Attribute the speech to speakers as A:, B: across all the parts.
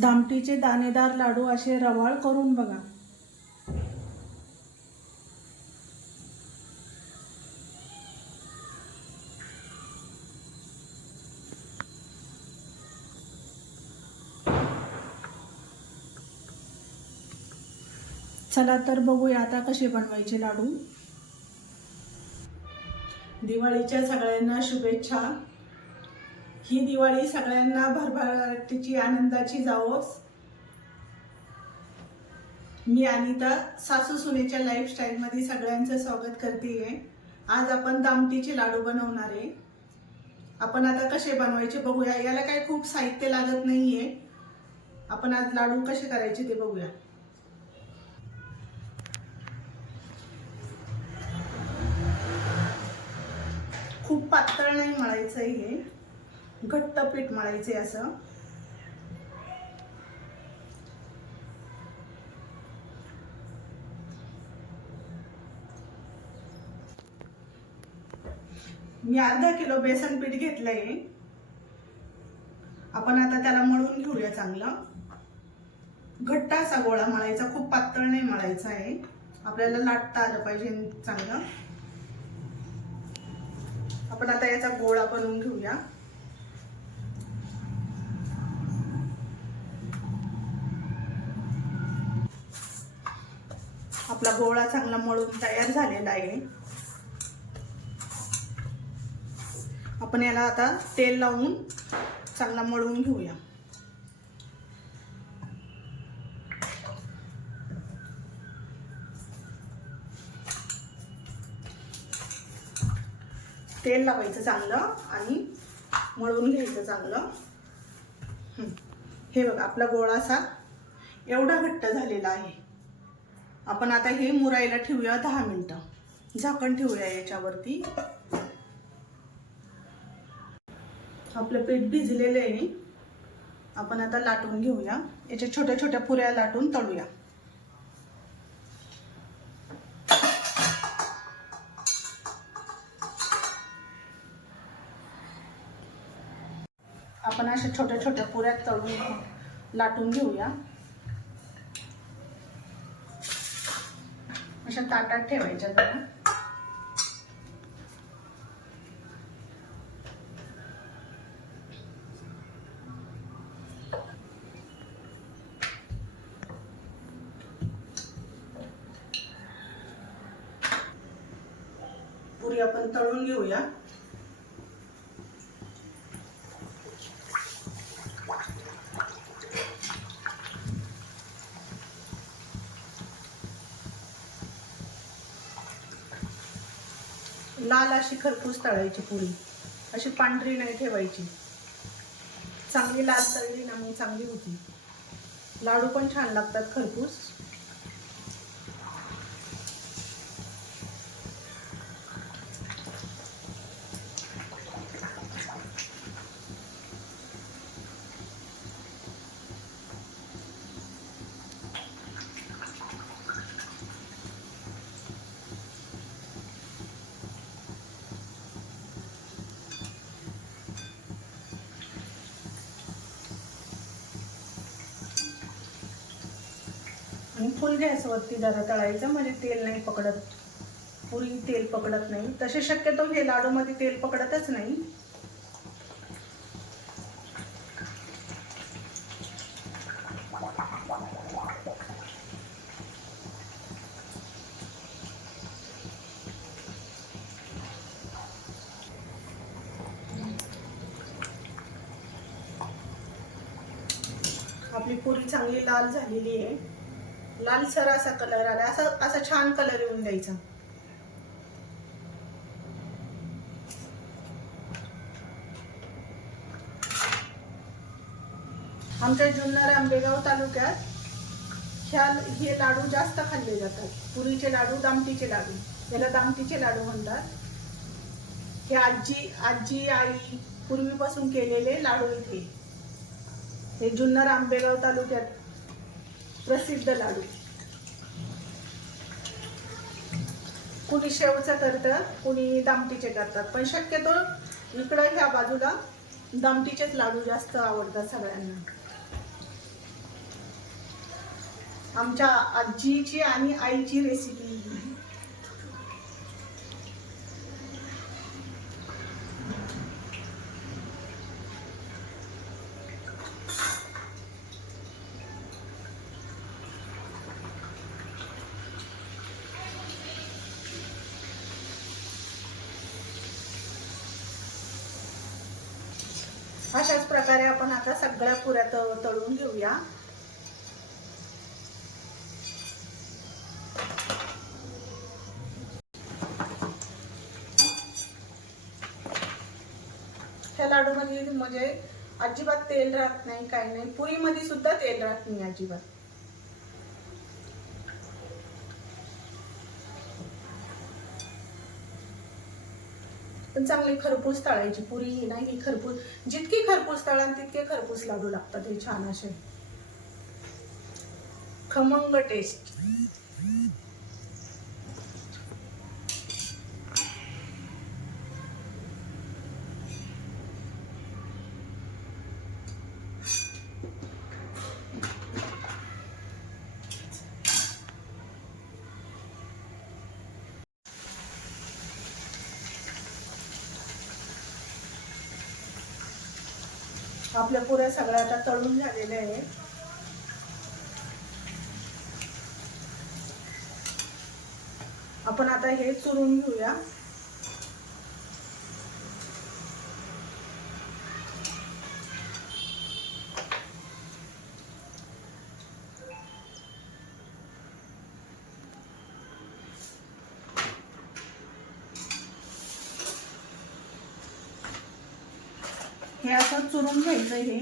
A: दामटीचे दाणेदार लाडू असे रवाळ करून बघा. चला तर बघूया आता कसे बनवायचे लाडू. दिवाळीच्या सगळ्यांना शुभेच्छा. ही दिवाळी सगळ्यांना भरभराटीची आनंदाची जावोस. मी अनिता सासू सुनेच्या लाईफस्टाईलमध्ये सगळ्यांचं स्वागत करते आज आपण दामटीचे लाडू बनवणार आहे. आपण आता कसे बनवायचे बघूया. याला काही खूप साहित्य लागत नाहीये. आपण आज लाडू कसे करायचे ते बघूया. खूप पातळ नाही मळायचं आहे हे. घट्ट पीठ मळायचे असं. मी अर्धा किलो बेसन पीठ घेतलंय. आपण आता त्याला मळून घेऊया चांगलं. घट्ट असा गोळा मळायचा खूप पातळ नाही मळायचा आहे. आपल्याला लाटता आलं पाहिजे चांगलं. आपण आता याचा गोळा बनवून घेऊया. आपला गोळा चांगला मळून तयार झालेला आहे. आपण याला आता तेल लावून चांगला मळून घेऊया. तेल लावायचं चांगलं आणि मळून घ्यायचं चांगलं. हे बघा आपला गोळा असा एवढा घट्ट झालेला आहे. आपण आता हे मुरायला ठेवूया दहा मिनटं. झाकण ठेवूया याच्यावरती. आपलं पीठ भिजलेलं आहे. आपण आता लाटून घेऊया. याच्या छोट्या छोट्या पुऱ्या लाटून तळूया. आपण अशा छोट्या छोट्या पुऱ्या तळून लाटून घेऊया. अशा ताटात ठेवायच्या जरा पुरी आपण तळून घेऊया लाल अशी खरपूस तळायची पुरी. अशी पांढरी नाही ठेवायची. चांगली लाल तळली ना मग चांगली होती. लाडू पण छान लागतात खरपूस आणि फुल गॅसवरती जरा तळायचं म्हणजे तेल नाही पकडत. पुरी तेल पकडत नाही. तसे शक्यतो हे लाडूमध्ये तेल पकडतच नाही. आपली पुरी चांगली लाल झालेली आहे. लालसर असा कलर आला असा असा छान कलर येऊन द्यायचा. आमच्या जुन्नर आंबेगाव तालुक्यात ह्या हे लाडू जास्त खाल्ले जातात. पुरीचे लाडू दामटीचे लाडू. याला दामटीचे लाडू म्हणतात. हे आजी आजी आई पूर्वीपासून केलेले लाडू इथे. हे जुन्नर आंबेगाव तालुक्यात प्रसिद्ध लाडू. कुणी शेवचं करतं कुणी दामटीचे करतात. पण शक्यतो इकडं ह्या बाजूला दामटीचेच लाडू जास्त आवडतात सगळ्यांना. आमच्या आजीची आणि आईची रेसिपी आता सगळ्या पुऱ्या त- तळून घेऊया. ह्या लाडूमध्ये म्हणजे अजिबात तेल राहत नाही काही नाही. पुरीमध्ये सुद्धा तेल राहत नाही अजिबात. पण चांगली खरपूस तळायची पुरी ही नाही ही खरपूस. जितकी खरपूस तळाल तितके खरपूस लाडू लागतात हे छान असे. खमंग टेस्ट आपल्या पुऱ्या सगळ्या आता तळून झालेल्या आहे आपण आता हे चुरून घेऊया. हे असं चुरून घ्यायचं हे.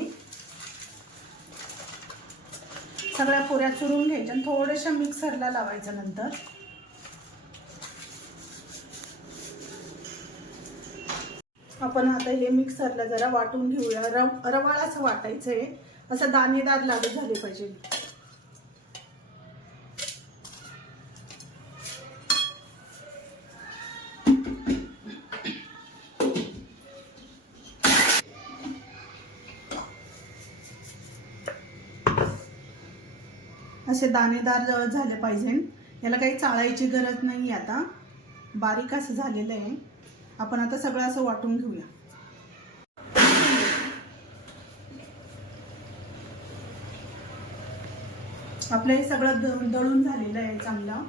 A: सगळ्या पुऱ्या चुरून घ्यायच्या आणि थोड्याशा मिक्सरला लावायचं नंतर. आपण आता हे मिक्सरला जरा वाटून घेऊया. रव रवाळ असं वाटायचं आहे असं दाणेदार लागू झाले पाहिजे. असे दाणेदार झाले पाहिजे. याला काही चाळायची गरज नाही आता. बारीक असं झालेलं आहे. आपण आता सगळं असं वाटून घेऊया. आपलं हे सगळं दळून झालेलं आहे चांगलं.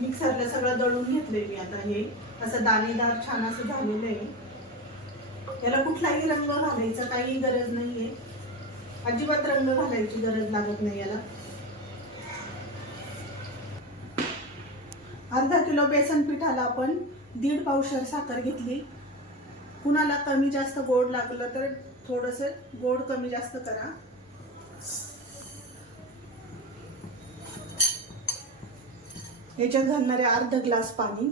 A: मिक्सरला सगळं दळून घेतलंय मी आता हे. असं दाणेदार छान असं झालेलं आहे. याला कुठलाही रंग घालायचा काही गरज नाहीये. अजिबात रंग घालायची गरज लागत नाही याला. अर्धा किलो बेसन पिठाला आपण दीड पावशर साखर घेतली. कुणाला कमी जास्त गोड लागलं तर थोडस गोड कमी जास्त करा. याच्यात घालणारे अर्ध ग्लास पाणी.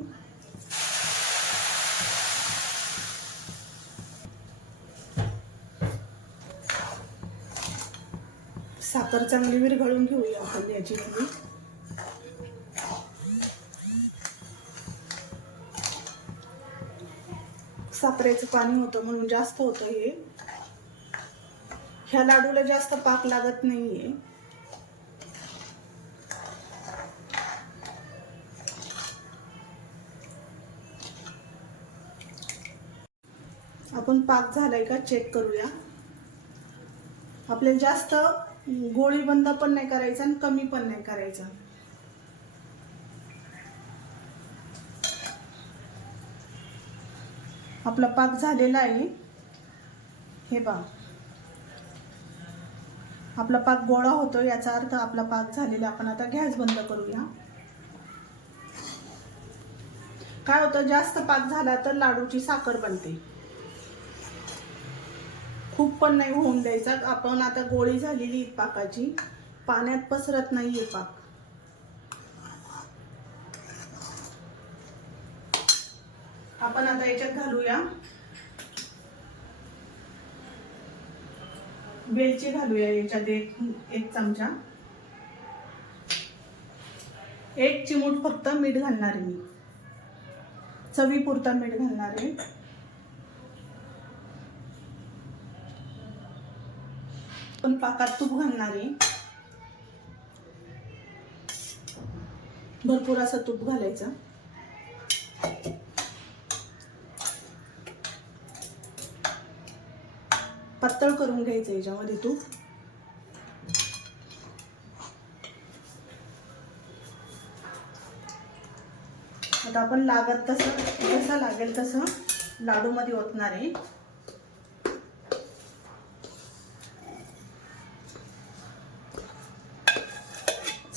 A: साखर चांगली विरघळून घेऊया आपण याची मध्ये म्हणजे. साखरेचं पाणी होतं म्हणून जास्त होतं हे. ह्या लाडूला जास्त पाक लागत नाहीये. आपण पाक झालाय का? चेक करूया. आपल्याला जास्त गोळी बंद पण नाही करायचा आणि कमी पण नाही करायचा. आपला पाक झालेला आहे. हे बा आपला पाक गोळा होतो याचा अर्थ आपला पाक झालेला आपण आता गॅस बंद करूया. काय होतं? जास्त पाक झाला तर लाडूची साखर बनते. खूप पण नाही होऊन द्यायचा. आपण आता गोळी झालेली पाकाची. पाण्यात पसरत नाहीये पाक. आपण आता याच्यात घालूया. वेलची घालूया याच्यात एक एक चमचा. एक चिमूट फक्त मीठ घालणार आहे मी. चवीपुरता मीठ घालणार आहे. पण पाकात तूप घालणार आहे. भरपूर असं तूप घालायचं. पातळ करून घ्यायचं याच्यामध्ये तूप. आता आपण लागत तसं जसं लागेल तसं लाडूमध्ये ओतणार आहे.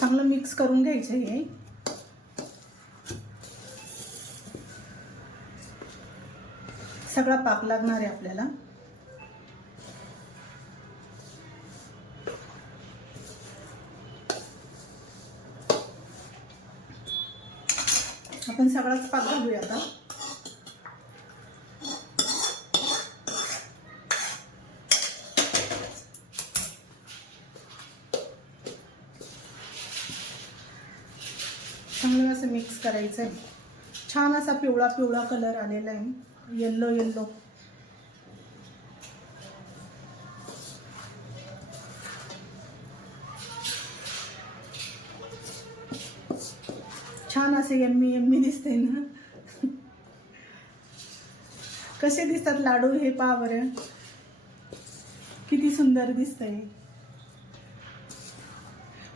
A: चांगलं मिक्स करून घ्यायचं हे. सगळा पाक लागणार आहे आपल्याला. आपण सगळाच पाक घालूया आता. चांगलं असं मिक्स करायचं आहे छान असा पिवळा पिवळा कलर आलेला आहे. येल्लो येल्लो छान असे यम्मी यम्मी दिसते ना. कसे दिसतात लाडू हे पहा बरं. किती सुंदर दिसतंय.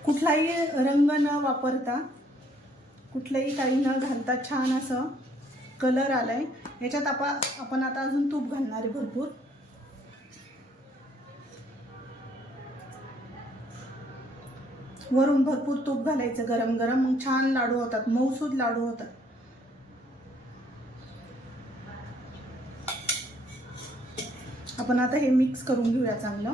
A: कुठलाही रंग न वापरता कुठलंही काही न घालता छान असं कलर आलाय. याच्यात आपण आपण आता अजून तूप घालणार आहे भरपूर. वरून भरपूर तूप घालायचं गरम गरम. मग छान लाडू होतात. मऊसूद लाडू होतात. आपण आता हे मिक्स करून घेऊया चांगलं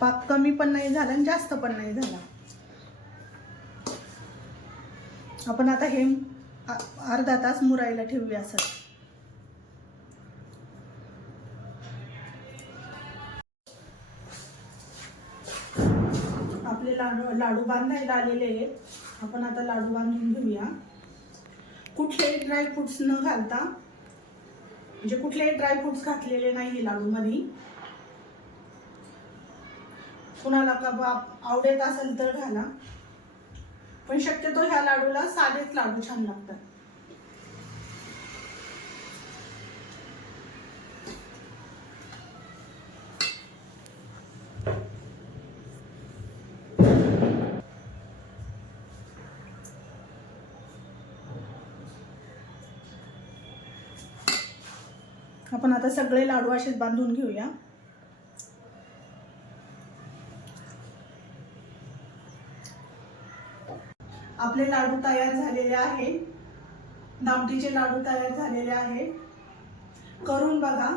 A: पाक कमी पण नाही झाला आणि जास्त पण नाही झाला. आपण आता हे अर्धा तास मुरायला ठेवूया असं. आपले लाडू लाडू बांधायला आलेले आहेत. आपण आता लाडू बांधून घेऊया. कुठलेही ड्रायफ्रुट्स न घालता म्हणजे कुठलेही ड्रायफ्रुट्स घातलेले नाही लाडूमध्ये. कुणाला कबाब आवडत असेल तर घाला. पण शक्यतो ह्या लाडूला साधेच लाडू छान लागतात. आपण आता सगळे लाडू असेच बांधून घेऊया. आपले लाडू तयार झालेले आहे नामटीचे लाडू तयार झालेले आहे करून बघा.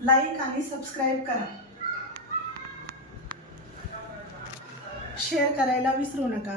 A: लाईक आणि सबस्क्राईब करा. शेअर करायला विसरू नका.